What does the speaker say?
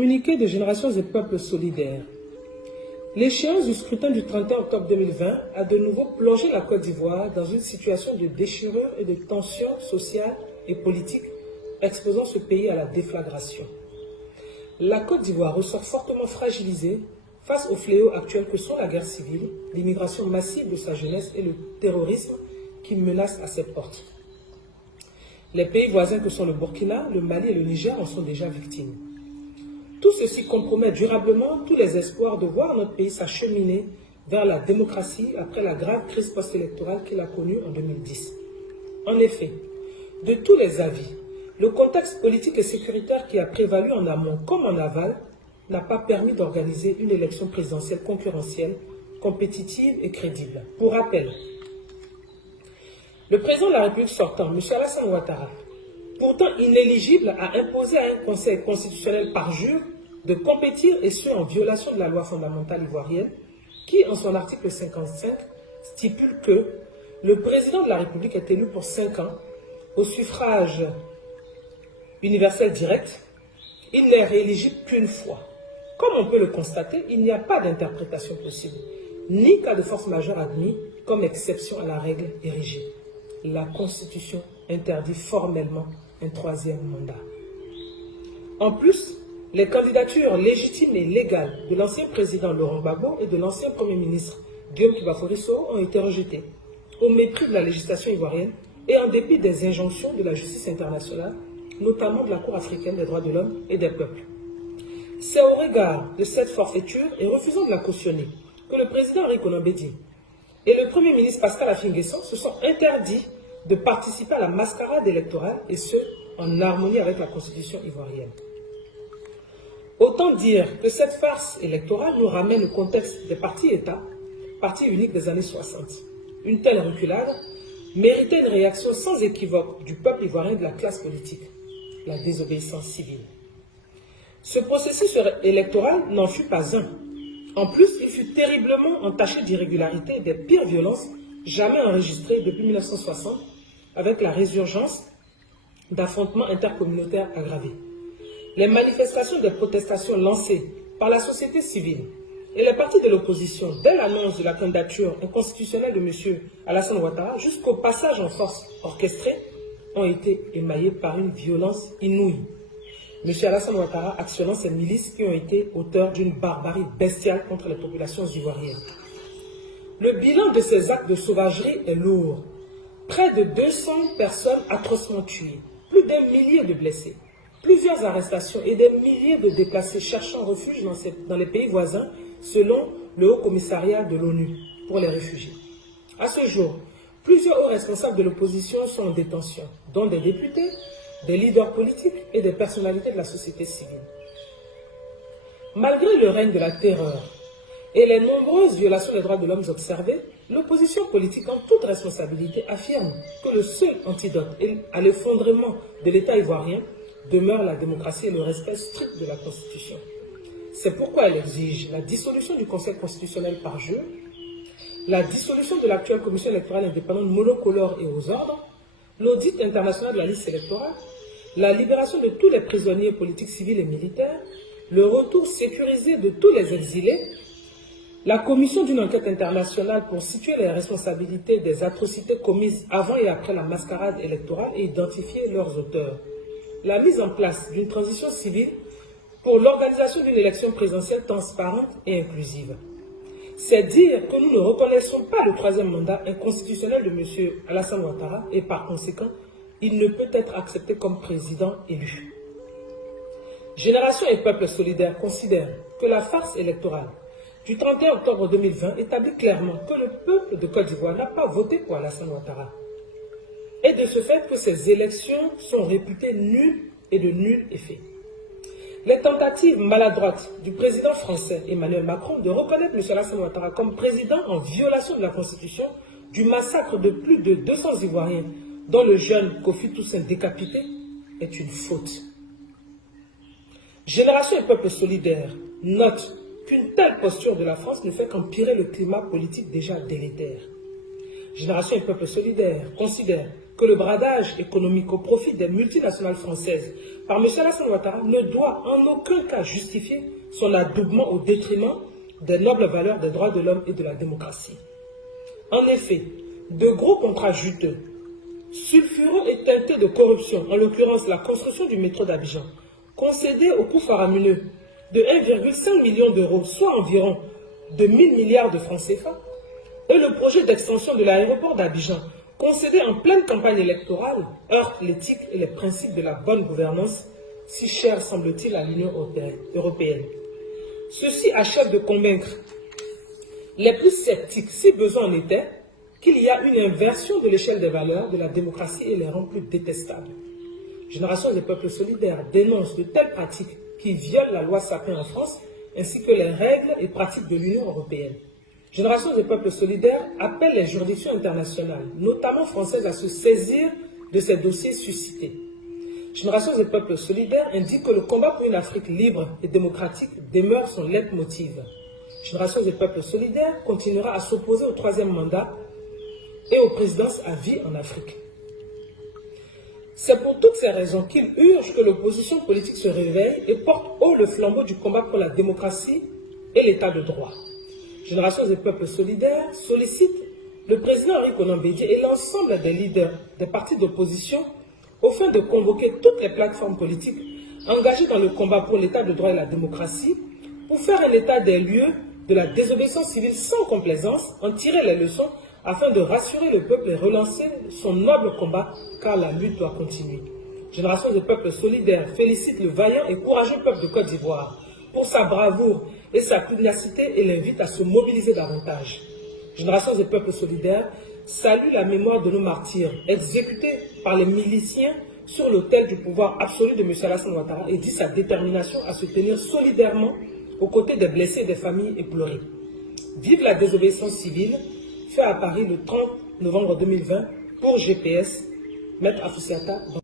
Communiqué de Générations et Peuples solidaires. L'échéance du scrutin du 31 octobre 2020 a de nouveau plongé la Côte d'Ivoire dans une situation de déchirure et de tension sociale et politique, exposant ce pays à la déflagration. La Côte d'Ivoire ressort fortement fragilisée face aux fléaux actuels que sont la guerre civile, l'immigration massive de sa jeunesse et le terrorisme qui menacent à ses portes. Les pays voisins que sont le Burkina, le Mali et le Niger en sont déjà victimes. Tout ceci compromet durablement tous les espoirs de voir notre pays s'acheminer vers la démocratie après la grave crise post-électorale qu'il a connue en 2010. En effet, de tous les avis, le contexte politique et sécuritaire qui a prévalu en amont comme en aval n'a pas permis d'organiser une élection présidentielle concurrentielle, compétitive et crédible. Pour rappel, le président de la République sortant, M. Alassane Ouattara, pourtant inéligible, a imposé à un conseil constitutionnel parjure de compétir et ce en violation de la loi fondamentale ivoirienne qui, en son article 55, stipule que le président de la République est élu pour 5 ans au suffrage universel direct. Il n'est rééligible qu'une fois. Comme on peut le constater, il n'y a pas d'interprétation possible, ni cas de force majeure admis comme exception à la règle érigée. La Constitution interdit formellement un 3e mandat. En plus, les candidatures légitimes et légales de l'ancien président Laurent Gbagbo et de l'ancien premier ministre Guillaume Kibafori Soro ont été rejetées, au mépris de la législation ivoirienne et en dépit des injonctions de la justice internationale, notamment de la Cour africaine des droits de l'homme et des peuples. C'est au regard de cette forfaiture et refusant de la cautionner que le président Henri Konan Bédié et le premier ministre Pascal Affi-N'Guessan se sont interdits de participer à la mascarade électorale et ce, en harmonie avec la constitution ivoirienne. Autant dire que cette farce électorale nous ramène au contexte des partis-États, partis uniques des années 60. Une telle reculade méritait une réaction sans équivoque du peuple ivoirien et de la classe politique, la désobéissance civile. Ce processus électoral n'en fut pas un. En plus, il fut terriblement entaché d'irrégularités et des pires violences jamais enregistrées depuis 1960, avec la résurgence d'affrontements intercommunautaires aggravés. Les manifestations des protestations lancées par la société civile et les partis de l'opposition dès l'annonce de la candidature inconstitutionnelle de M. Alassane Ouattara jusqu'au passage en force orchestré ont été émaillés par une violence inouïe. M. Alassane Ouattara actionnant ces milices qui ont été auteurs d'une barbarie bestiale contre les populations ivoiriennes. Le bilan de ces actes de sauvagerie est lourd. Près de 200 personnes atrocement tuées, plus d'un millier de blessés, plusieurs arrestations et des milliers de déplacés cherchant refuge dans les pays voisins selon le Haut Commissariat de l'ONU pour les réfugiés. À ce jour, plusieurs hauts responsables de l'opposition sont en détention, dont des députés, des leaders politiques et des personnalités de la société civile. Malgré le règne de la terreur et les nombreuses violations des droits de l'homme observées, l'opposition politique en toute responsabilité affirme que le seul antidote à l'effondrement de l'État ivoirien demeure la démocratie et le respect strict de la Constitution. C'est pourquoi elle exige la dissolution du Conseil constitutionnel par jeu, la dissolution de l'actuelle Commission électorale indépendante monocolore et aux ordres, l'audit international de la liste électorale, la libération de tous les prisonniers politiques, civils et militaires, le retour sécurisé de tous les exilés, la commission d'une enquête internationale pour situer les responsabilités des atrocités commises avant et après la mascarade électorale et identifier leurs auteurs, la mise en place d'une transition civile pour l'organisation d'une élection présidentielle transparente et inclusive. C'est dire que nous ne reconnaissons pas le 3e mandat inconstitutionnel de M. Alassane Ouattara et par conséquent, il ne peut être accepté comme président élu. Génération et Peuples solidaires considèrent que la farce électorale du 31 octobre 2020 établit clairement que le peuple de Côte d'Ivoire n'a pas voté pour Alassane Ouattara et de ce fait que ces élections sont réputées nulles et de nul effet. Les tentatives maladroites du président français Emmanuel Macron de reconnaître M. Alassane Ouattara comme président en violation de la Constitution du massacre de plus de 200 Ivoiriens, dont le jeune Kofi Toussaint décapité, est une faute. Génération et Peuples solidaires note qu'une telle posture de la France ne fait qu'empirer le climat politique déjà délétère. Génération et Peuples solidaires considèrent que le bradage économique au profit des multinationales françaises par M. Alassane Ouattara ne doit en aucun cas justifier son adoubement au détriment des nobles valeurs des droits de l'homme et de la démocratie. En effet, de gros contrats juteux, sulfureux et teintés de corruption, en l'occurrence la construction du métro d'Abidjan, concédé au coût faramineux de 1,5 million d'euros, soit environ de 1000 milliards de francs CFA, et le projet d'extension de l'aéroport d'Abidjan, concédé en pleine campagne électorale, heurte l'éthique et les principes de la bonne gouvernance, si chers semble-t-il à l'Union européenne. Ceci achève de convaincre les plus sceptiques, si besoin en était, qu'il y a une inversion de l'échelle des valeurs de la démocratie et les rend plus détestables. Génération des peuples solidaires dénonce de telles pratiques qui violent la loi Sapin en France, ainsi que les règles et pratiques de l'Union européenne. Génération des peuples solidaires appelle les juridictions internationales, notamment françaises, à se saisir de ces dossiers suscités. Génération des peuples solidaires indique que le combat pour une Afrique libre et démocratique demeure son leitmotiv. Génération des peuples solidaires continuera à s'opposer au troisième mandat et aux présidences à vie en Afrique. C'est pour toutes ces raisons qu'il urge que l'opposition politique se réveille et porte haut le flambeau du combat pour la démocratie et l'état de droit. Génération des peuples solidaires sollicite le président Henri Konan Bédié et l'ensemble des leaders des partis d'opposition au fin de convoquer toutes les plateformes politiques engagées dans le combat pour l'état de droit et la démocratie pour faire un état des lieux de la désobéissance civile sans complaisance, en tirer les leçons afin de rassurer le peuple et relancer son noble combat car la lutte doit continuer. Génération des peuples solidaires félicite le vaillant et courageux peuple de Côte d'Ivoire pour sa bravoure et sa pugnacité et l'invite à se mobiliser davantage. Génération des peuples solidaires salue la mémoire de nos martyrs exécutés par les miliciens sur l'autel du pouvoir absolu de M. Alassane Ouattara et dit sa détermination à se tenir solidairement aux côtés des blessés et des familles éplorées. Vive la désobéissance civile, fait à Paris le 30 novembre 2020 pour GPS, Maître Afoussiata.